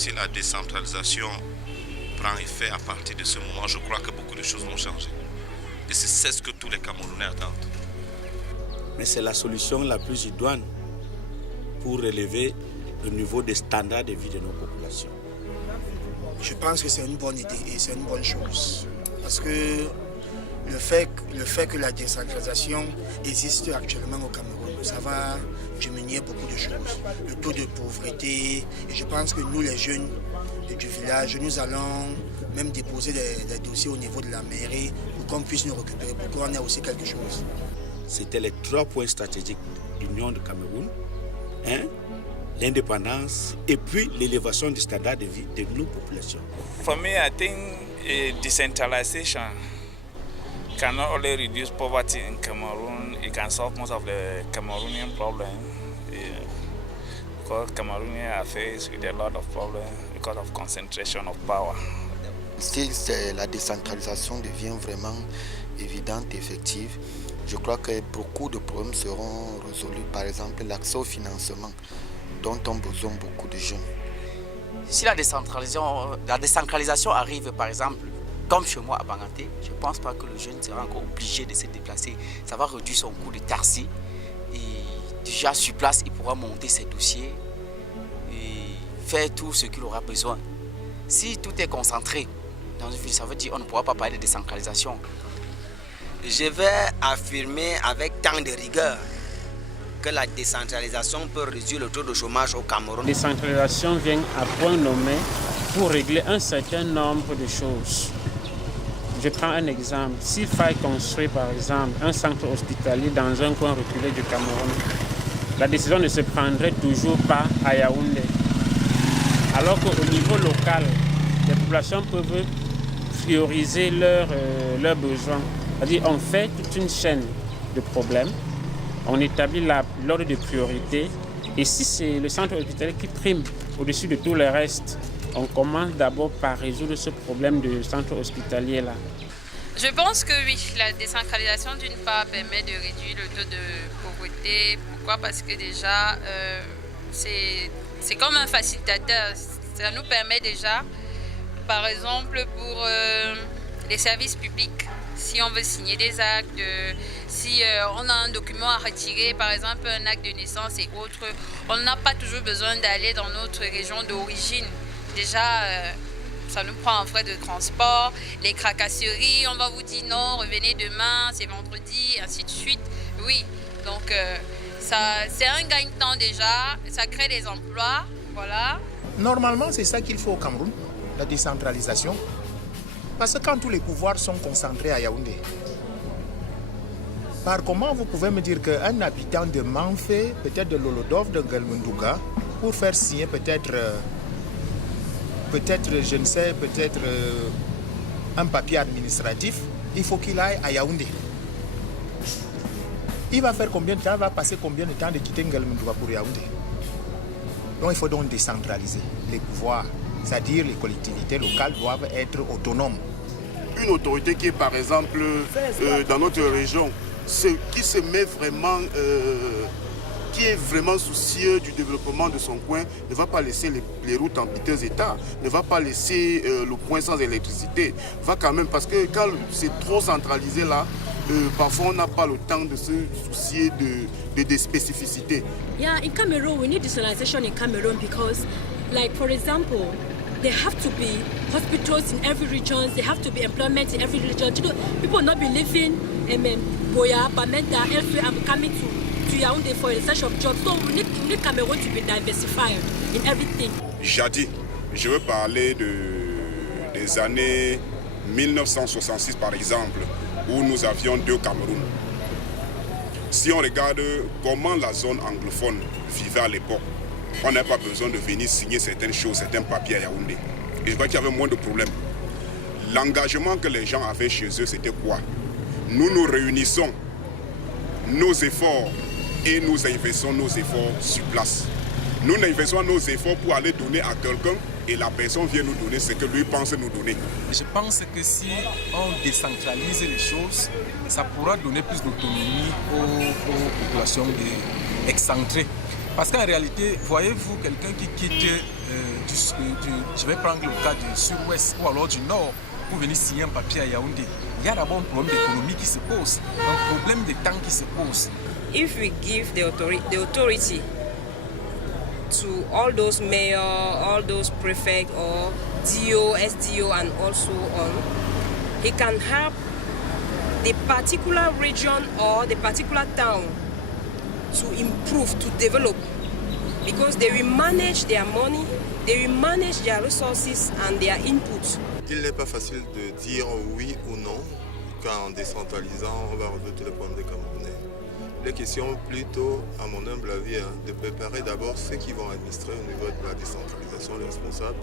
Si la décentralisation prend effet à partir de ce moment, je crois que beaucoup de choses vont changer. Et c'est ce que tous les Camerounais attendent. Mais c'est la solution la plus idoine pour relever le niveau des standards de vie de nos populations. Je pense que c'est une bonne idée et c'est une bonne chose. Parce que le fait que la décentralisation existe actuellement au Cameroun, ça va diminuer beaucoup de choses. Le taux de pauvreté, et je pense que nous les jeunes du village, nous allons même déposer des dossiers au niveau de la mairie pour qu'on puisse nous récupérer, pour qu'on ait aussi quelque chose. C'était les 3 points stratégiques de l'Union du Cameroun. L'indépendance et puis l'élévation du standard de vie de nos populations. For me, I think decentralization cannot only reduce poverty in Cameroon, it can solve most of the Cameroonian problems. Because Cameroonians are faced with a lot of problems because of concentration of power. Si la décentralisation devient vraiment évidente et effective, je crois que beaucoup de problèmes seront résolus. Par exemple, l'accès au financement dont ont besoin beaucoup de jeunes. Si la décentralisation arrive, par exemple, comme chez moi à Banganté, je ne pense pas que le jeune sera encore obligé de se déplacer. Ça va réduire son coût de taxi. Et déjà sur place, il pourra monter ses dossiers et faire tout ce qu'il aura besoin. Si tout est concentré dans une ville, ça veut dire qu'on ne pourra pas parler de décentralisation. Je vais affirmer avec tant de rigueur que la décentralisation peut réduire le taux de chômage au Cameroun. La décentralisation vient à point nommé pour régler un certain nombre de choses. Je prends un exemple. S'il faille construire par exemple un centre hospitalier dans un coin reculé du Cameroun, la décision ne se prendrait toujours pas à Yaoundé. Alors qu'au niveau local, les populations peuvent prioriser leurs besoins. C'est-à-dire on fait toute une chaîne de problèmes. On établit l'ordre de priorité et si c'est le centre hospitalier qui prime au-dessus de tout le reste, on commence d'abord par résoudre ce problème du centre hospitalier-là. Je pense que oui, la décentralisation d'une part permet de réduire le taux de pauvreté. Pourquoi? Parce que déjà, c'est comme un facilitateur. Ça nous permet déjà, par exemple, pour les services publics, si on veut signer des actes, si on a un document à retirer, par exemple un acte de naissance et autres, on n'a pas toujours besoin d'aller dans notre région d'origine. Déjà, ça nous prend un frais de transport, les tracasseries, on va vous dire non, revenez demain, c'est vendredi, ainsi de suite. Oui, donc c'est un gain-temps déjà, ça crée des emplois, voilà. Normalement, c'est ça qu'il faut au Cameroun, la décentralisation. Parce que quand tous les pouvoirs sont concentrés à Yaoundé, par comment vous pouvez me dire qu'un habitant de Manfé, peut-être de Lolodov, de Galmundouga, pour faire signer peut-être, je ne sais, peut-être un papier administratif, il faut qu'il aille à Yaoundé. Il va faire combien de temps, va passer combien de temps de quitter Galmundouga pour Yaoundé? Donc il faut donc décentraliser les pouvoirs, c'est-à-dire les collectivités locales doivent être autonomes. Une autorité qui est par exemple dans notre région, qui se met vraiment, qui est vraiment soucieux du développement de son coin, ne va pas laisser les routes en piteux état, ne va pas laisser le coin sans électricité, va quand même, parce que quand c'est trop centralisé là, parfois on n'a pas le temps de se soucier des spécificités. Yeah, in Cameroon, we need decentralization in Cameroon because, like for example, there have to be hospitals in every region, there have to be employment in every region. You know, people will not be living in Boya, Bamenda, elsewhere, and coming to Yaoundé for the search of jobs. So we need Cameroon to be diversified in everything. Jadis, je veux parler des années 1966 par exemple, où nous avions 2 Cameroun. Si on regarde comment la zone anglophone vivait à l'époque, on n'a pas besoin de venir signer certaines choses, certains papiers à Yaoundé. Et je crois qu'il y avait moins de problèmes. L'engagement que les gens avaient chez eux, c'était quoi? Nous nous réunissons nos efforts et nous investissons nos efforts sur place. Nous investissons nos efforts pour aller donner à quelqu'un et la personne vient nous donner ce que lui pense nous donner. Je pense que si on décentralise les choses, ça pourra donner plus d'autonomie aux populations excentrées. Parce qu'en réalité, voyez-vous quelqu'un qui quitte je vais prendre le cas du sud-ouest ou alors du nord pour venir signer un papier à Yaoundé. Il y a d'abord un problème d'économie qui se pose, un problème de temps qui se pose. If we give the authority to all those mayors, all those prefects or DO, SDO and also on, it can help the particular region or the particular town to improve, to develop, because they will manage their money, they will manage their resources and their input. Il n'est pas facile de dire oui ou non qu'en décentralisant, on va résoudre tous les problèmes des Camerounais. Les questions plutôt, à mon humble avis, de préparer d'abord ceux qui vont administrer au niveau de la décentralisation, les responsables,